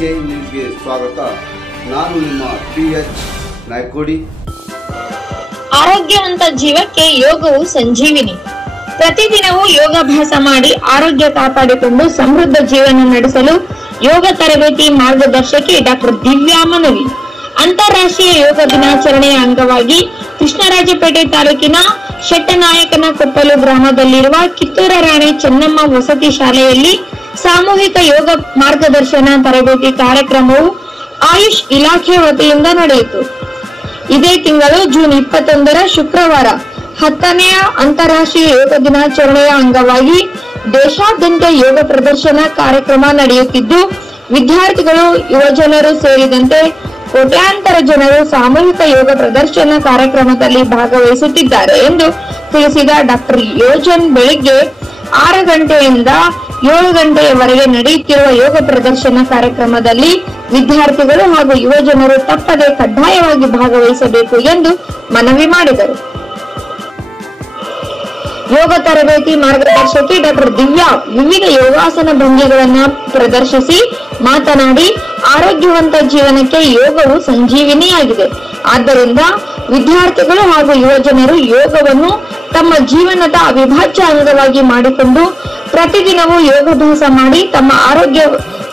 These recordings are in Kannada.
RCI ನ್ಯೂಸ್ಗೆ ಸ್ವಾಗತ. ನಾನು ನಿಮ್ಮ PH ನಾಯ್ಕೋಡಿ. ಆರೋಗ್ಯವಂತ ಜೀವಕ್ಕೆ ಯೋಗವು ಸಂಜೀವಿನಿ. ಪ್ರತಿದಿನವೂ ಯೋಗಾಭ್ಯಾಸ ಮಾಡಿ ಆರೋಗ್ಯ ಕಾಪಾಡಿಕೊಂಡು ಸಮೃದ್ಧ ಜೀವನ ನಡೆಸಲು ಯೋಗ ತರಬೇತಿ ಮಾರ್ಗದರ್ಶಕಿ ಡಾಕ್ಟರ್ ದಿವ್ಯಾ ಮನವಿ. ಅಂತಾರಾಷ್ಟ್ರೀಯ ಯೋಗ ದಿನಾಚರಣೆಯ ಅಂಗವಾಗಿ ಕೃಷ್ಣರಾಜಪೇಟೆ ತಾಲೂಕಿನ ಶೆಟ್ಟನಾಯಕನ ಕೊಪ್ಪಲು ಗ್ರಾಮದಲ್ಲಿರುವ ಕಿತ್ತೂರ ರಾಣಿ ಚೆನ್ನಮ್ಮ ವಸತಿ ಶಾಲೆಯಲ್ಲಿ ಸಾಮೂಹಿಕ ಯೋಗ ಮಾರ್ಗದರ್ಶನ ತರಬೇತಿ ಕಾರ್ಯಕ್ರಮವು ಆಯುಷ್ ಇಲಾಖೆ ವತಿಯಿಂದ ನಡೆಯಿತು. ಇದೇ ತಿಂಗಳು ಜೂನ್ 21ರ ಶುಕ್ರವಾರ 10ನೇ ಅಂತಾರಾಷ್ಟ್ರೀಯ ಯೋಗ ದಿನಾಚರಣೆಯ ಅಂಗವಾಗಿ ದೇಶಾದ್ಯಂತ ಯೋಗ ಪ್ರದರ್ಶನ ಕಾರ್ಯಕ್ರಮ ನಡೆಯುತ್ತಿದ್ದು, ವಿದ್ಯಾರ್ಥಿಗಳು, ಯುವಜನರು ಸೇರಿದಂತೆ ಕೋಟ್ಯಾಂತರ ಜನರು ಸಾಮೂಹಿಕ ಯೋಗ ಪ್ರದರ್ಶನ ಕಾರ್ಯಕ್ರಮದಲ್ಲಿ ಭಾಗವಹಿಸುತ್ತಿದ್ದಾರೆ ಎಂದು ತಿಳಿಸಿದ ಡಾಕ್ಟರ್ ಯೋಜನ್, ಬೆಳಿಗ್ಗೆ 6 ಗಂಟೆಯಿಂದ 7 ಗಂಟೆಯವರೆಗೆ ನಡೆಯುತ್ತಿರುವ ಯೋಗ ಪ್ರದರ್ಶನ ಕಾರ್ಯಕ್ರಮದಲ್ಲಿ ವಿದ್ಯಾರ್ಥಿಗಳು ಹಾಗೂ ಯುವಜನರು ತಪ್ಪದೆ ಕಡ್ಡಾಯವಾಗಿ ಭಾಗವಹಿಸಬೇಕು ಎಂದು ಮನವಿ ಮಾಡಿದರು. ಯೋಗ ತರಬೇತಿ ಮಾರ್ಗದರ್ಶಕಿ ಡಾಕ್ಟರ್ ದಿವ್ಯಾ ವಿವಿಧ ಯೋಗಾಸನ ಭಂಗಿಗಳನ್ನು ಪ್ರದರ್ಶಿಸಿ ಮಾತನಾಡಿ, ಆರೋಗ್ಯವಂತ ಜೀವನಕ್ಕೆ ಯೋಗವು ಸಂಜೀವಿನಿಯಾಗಿದೆ. ಆದ್ದರಿಂದ ವಿದ್ಯಾರ್ಥಿಗಳು ಹಾಗೂ ಯುವಜನರು ಯೋಗವನ್ನು ತಮ್ಮ ಜೀವನದ ಅವಿಭಾಜ್ಯ ಅಂಗವಾಗಿ ಮಾಡಿಕೊಂಡು ಪ್ರತಿದಿನವೂ ಯೋಗಾಭ್ಯಾಸ ಮಾಡಿ ತಮ್ಮ ಆರೋಗ್ಯ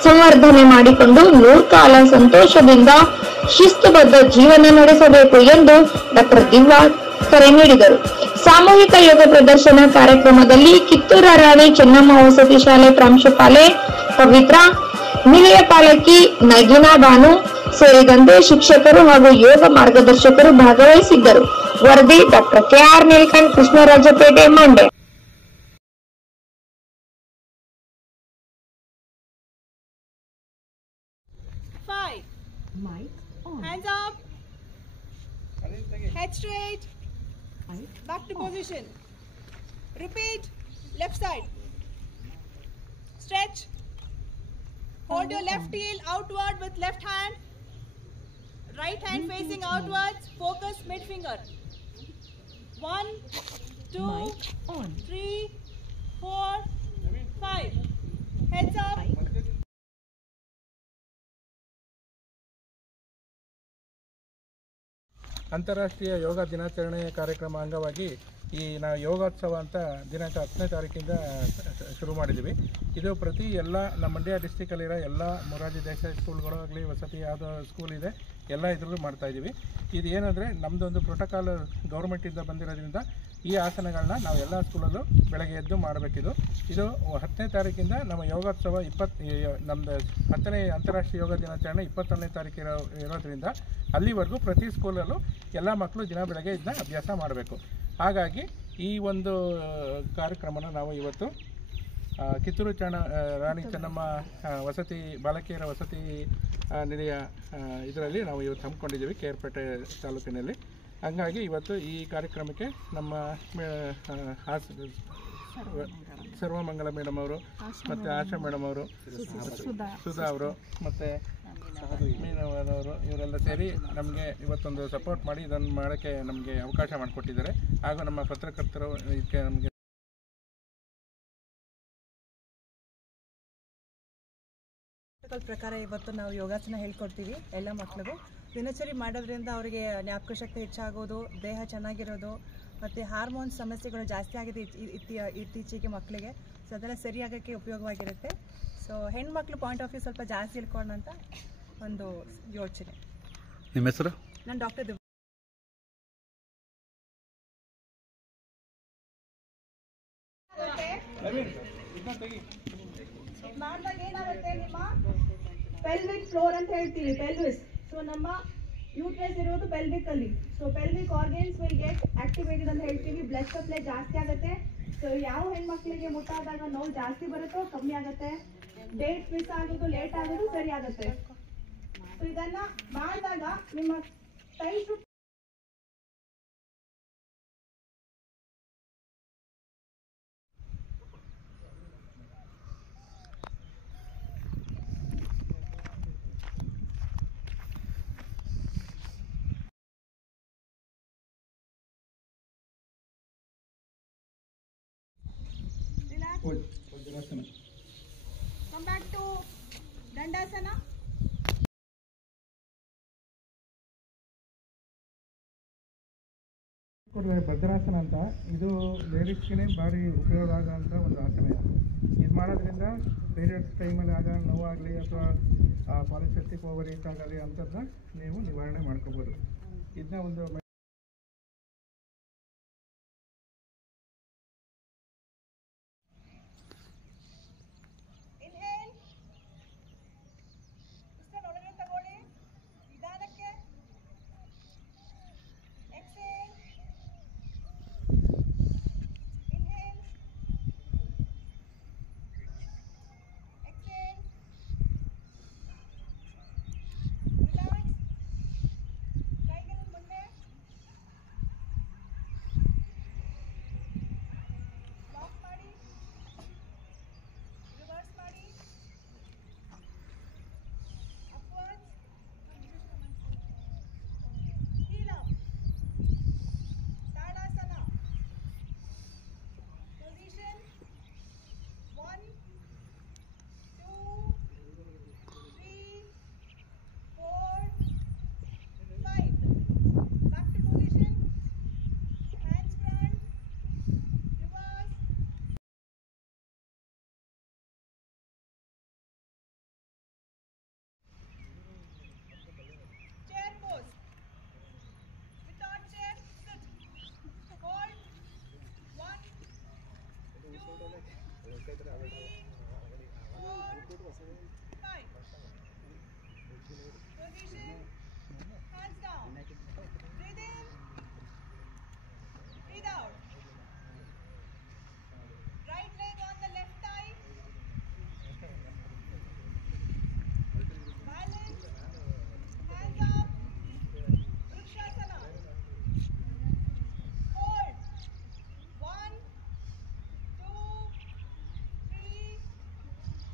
ಸಂವರ್ಧನೆ ಮಾಡಿಕೊಂಡು ನೂರ್ಕಾಲ ಸಂತೋಷದಿಂದ ಶಿಸ್ತುಬದ್ಧ ಜೀವನ ನಡೆಸಬೇಕು ಎಂದು ಡಾಕ್ಟರ್ ದಿವ್ಯಾ ಕರೆ ನೀಡಿದರು. ಸಾಮೂಹಿಕ ಯೋಗ ಪ್ರದರ್ಶನ ಕಾರ್ಯಕ್ರಮದಲ್ಲಿ ಕಿತ್ತೂರ ರಾಣಿ ಚೆನ್ನಮ್ಮ ವಸತಿ ಶಾಲೆ ಪ್ರಾಂಶುಪಾಲೆ ಪವಿತ್ರ, ನಿಲಯ ಪಾಲಕಿ ನಗೀನಾ ಬಾನು ಸೇರಿದಂತೆ ಶಿಕ್ಷಕರು ಹಾಗೂ ಯೋಗ ಮಾರ್ಗದರ್ಶಕರು ಭಾಗವಹಿಸಿದ್ದರು. ವರದಿ doctor KR Neelakanth, Krishnarajapete, Mandya. Hands up. Head straight. Back to position. Repeat. Left side. Stretch. Hold your left heel outward with left hand. Right hand facing outwards. Focus mid finger. 1, 2, 3, 4, 5. Heads up. ಅಂತಾರಾಷ್ಟ್ರೀಯ ಯೋಗ ದಿನಾಚರಣೆಯ ಕಾರ್ಯಕ್ರಮ ಅಂಗವಾಗಿ ನಾವು ಯೋಗೋತ್ಸವ ಅಂತ ದಿನಾಂಕ 10ನೇ ತಾರೀಕಿಂದ ಶುರು ಮಾಡಿದ್ದೀವಿ. ಇದು ಪ್ರತಿ ಎಲ್ಲ ನಮ್ಮ ಮಂಡ್ಯ ಡಿಸ್ಟಿಕಲ್ಲಿರೋ ಎಲ್ಲ ಮೊರಾರ್ಜಿ ದೇಸಾಯಿ ಸ್ಕೂಲ್ಗಳು ಆಗಲಿ, ವಸತಿ ಯಾವುದೋ ಸ್ಕೂಲ್ ಇದೆ, ಎಲ್ಲ ಇದ್ರಲ್ಲೂ ಮಾಡ್ತಾಯಿದ್ದೀವಿ. ಇದು ಏನಂದರೆ ನಮ್ಮದೊಂದು ಪ್ರೋಟೋಕಾಲ್ ಗೌರ್ಮೆಂಟಿಂದ ಬಂದಿರೋದ್ರಿಂದ ಈ ಆಸನಗಳನ್ನ ನಾವು ಎಲ್ಲ ಸ್ಕೂಲಲ್ಲೂ ಬೆಳಗ್ಗೆ ಎದ್ದು ಮಾಡಬೇಕಿದು. ಇದು 10ನೇ ತಾರೀಕಿಂದ ನಮ್ಮ ಯೋಗೋತ್ಸವ ನಮ್ಮದು 10ನೇ ಅಂತಾರಾಷ್ಟ್ರೀಯ ಯೋಗ ದಿನಾಚರಣೆ 21ನೇ ತಾರೀಕು ಇರೋದ್ರಿಂದ ಅಲ್ಲಿವರೆಗೂ ಪ್ರತಿ ಸ್ಕೂಲಲ್ಲೂ ಎಲ್ಲ ಮಕ್ಕಳು ದಿನ ಬೆಳಗ್ಗೆ ಇದನ್ನ ಅಭ್ಯಾಸ ಮಾಡಬೇಕು. ಹಾಗಾಗಿ ಈ ಒಂದು ಕಾರ್ಯಕ್ರಮನ ನಾವು ಇವತ್ತು ಕಿತ್ತೂರು ರಾಣಿ ಚೆನ್ನಮ್ಮ ವಸತಿ ಬಾಲಕಿಯರ ವಸತಿ ನಿಲಯ ಇದರಲ್ಲಿ ನಾವು ಇವತ್ತು ಹಮ್ಮಿಕೊಂಡಿದ್ದೀವಿ, ಕೇರ್ಪೇಟೆ ತಾಲೂಕಿನಲ್ಲಿ. ಹಂಗಾಗಿ ಇವತ್ತು ಈ ಕಾರ್ಯಕ್ರಮಕ್ಕೆ ನಮ್ಮ ಸರ್ವಮಂಗಲ ಮೇಡಮ್ ಅವರು ಮತ್ತು ಆಶಾ ಮೇಡಮ್ ಅವರು, ಸುಧಾ ಅವರು ಮತ್ತು ಮೀನವರು ಇವರೆಲ್ಲ ಸೇರಿ ನಮಗೆ ಇವತ್ತೊಂದು ಸಪೋರ್ಟ್ ಮಾಡಿ ಇದನ್ನು ಮಾಡೋಕ್ಕೆ ನಮಗೆ ಅವಕಾಶ ಮಾಡಿಕೊಟ್ಟಿದ್ದಾರೆ. ಹಾಗೂ ನಮ್ಮ ಪತ್ರಕರ್ತರು ಇದಕ್ಕೆ ನಮಗೆ ಪ್ರಕಾರ ಇವತ್ತು ನಾವು ಯೋಗಾಸನ ಹೇಳ್ಕೊಡ್ತೀವಿ ಎಲ್ಲ ಮಕ್ಕಳಿಗೂ. ದಿನಚರಿ ಮಾಡೋದ್ರಿಂದ ಅವರಿಗೆ ಜ್ಞಾಪಕ ಶಕ್ತಿ ಹೆಚ್ಚಾಗೋದು, ದೇಹ ಚೆನ್ನಾಗಿರೋದು, ಮತ್ತು ಹಾರ್ಮೋನ್ ಸಮಸ್ಯೆಗಳು ಜಾಸ್ತಿ ಆಗಿದೆ ಇತ್ತೀಚೆಗೆ ಮಕ್ಕಳಿಗೆ. ಸೊ ಅದೆಲ್ಲ ಸರಿಯಾಗೋಕ್ಕೆ ಉಪಯೋಗವಾಗಿರುತ್ತೆ. ಸೊ ಹೆಣ್ಮಕ್ಳು ಪಾಯಿಂಟ್ ಆಫ್ ವ್ಯೂ ಸ್ವಲ್ಪ ಜಾಸ್ತಿ ಇಳ್ಕೊಳ್ಳೋಣ ಅಂತ ಒಂದು ಯೋಚನೆ. ನಿಮ್ಮ ಹೆಸರು? ನಾನು ಡಾಕ್ಟರ್ ದಿವ್ಯಾ. ಮಾಡಿದಾಗ ಏನಾಗುತ್ತೆ, ನಿಮ್ಮ ಪೆಲ್ವಿಕ್ ಫ್ಲೋರ್ ಅಂತ ಹೇಳ್ತೀವಿ, ಪೆಲ್ವಿಸ್. ಸೊ ನಮ್ಮ ಯೂಟ್ರಸ್ ಇರೋದು ಪೆಲ್ವಿಕ್ ಅಲ್ಲಿ. So pelvic organs will get activated ಅಂತ ಹೇಳ್ತೀವಿ. ಬ್ಲಡ್ ಸಪ್ಲೈ ಜಾಸ್ತಿ ಆಗುತ್ತೆ. ಸೊ ಯಾವ ಹೆಣ್ಮಕ್ಳಿಗೆ ಮುಟ್ಟಾದಾಗ ನೋವು ಜಾಸ್ತಿ ಬರುತ್ತೋ ಕಮ್ಮಿ ಆಗುತ್ತೆ, ಡೇಟ್ ಮಿಸ್ ಆಗೋದು, ಲೇಟ್ ಆಗೋದು ಸರಿ ಆಗುತ್ತೆ. ಸೊ ಇದನ್ನ ಮಾಡಿದಾಗ ನಿಮ್ಮ tight Come back to Dandasana. ಭದ್ರಾಸನ ಅಂತ, ಇದು ಲೇಡೀಸ್ಗೆ ಭಾರಿ ಉಪಯೋಗ ಆಗೋಂಥ ಒಂದು ಆಸನ ಇದು. ಇದು ಮಾಡೋದ್ರಿಂದ ಪೀರಿಯಡ್ಸ್ ಟೈಮಲ್ಲಿ ಆಗ ನೋವಾಗಲಿ ಅಥವಾ ಪಾಲಿಸಿಸ್ಟಿಕ್ ಓವರೀಸ್ ಆಗಲಿ ಅಂಥದ್ದನ್ನ ನೀವು ನಿವಾರಣೆ ಮಾಡ್ಕೋಬೋದು. ಇದನ್ನ ಒಂದು Position, hands down. Breathe in, breathe out. Right leg on the left thigh. Balance, hands up. Vrikshasana. Hold. 1, 2, 3,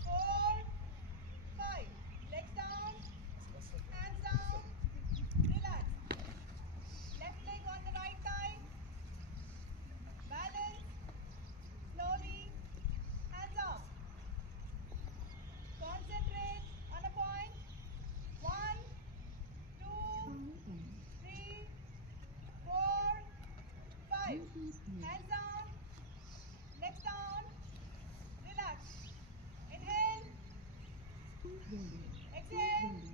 4, 5. Legs down. Hands down. Relax. Left leg on the right thigh. Balance. Slowly. Hands up. Concentrate on a point. 1, 2, 3, 4, 5. Hands down. Legs down. Relax. Inhale. Exhale.